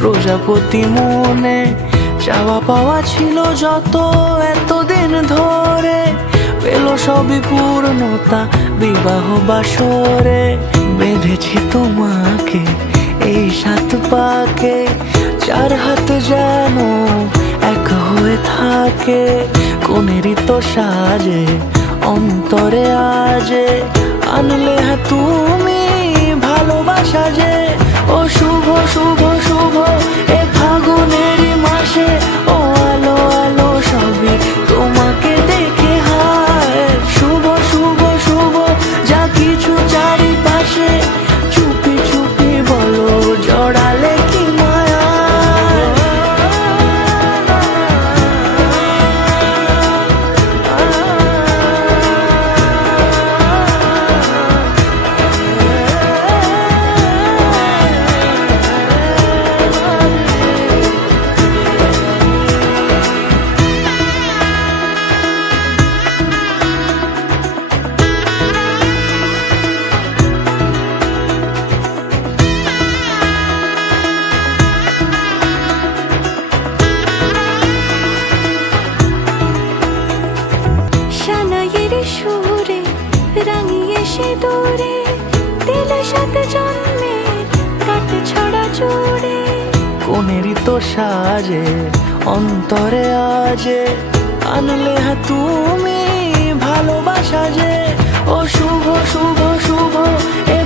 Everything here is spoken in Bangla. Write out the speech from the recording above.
প্রজাপতি মনে চাওয়া পাওয়া ছিল যত এতদিন ধরে, পেল সবই পূর্ণতা বিবাহ বাসরে। বেঁধেছি তোমাকে এই 7 পাকে, 4 হাত যেন এক হয়ে থাকে। কোনেরই তো সাজে অন্তরে আজে, আনলে হ্যাঁ তুমি ভালোবাসা যে। ও শুভ শুভ শুভ এ ফাগুনেরই মাসে, ও আলো আলো সবই তোমাকে দেখে হায়। শুভ শুভ শুভ যা কিছু চারিপাশে, চুপি চুপি বলো জড়ালে কি মায়া। সুরে রাঙিয়ে সে দূরে দিলে 7 জন্মের কাট ছড়া জোড়ে। কোনেরই তো সাজে অন্তরে আজে, আনলে হ্যাঁ তুমি ভালোবাসা যে। ও শুভ শুভ শুভ এ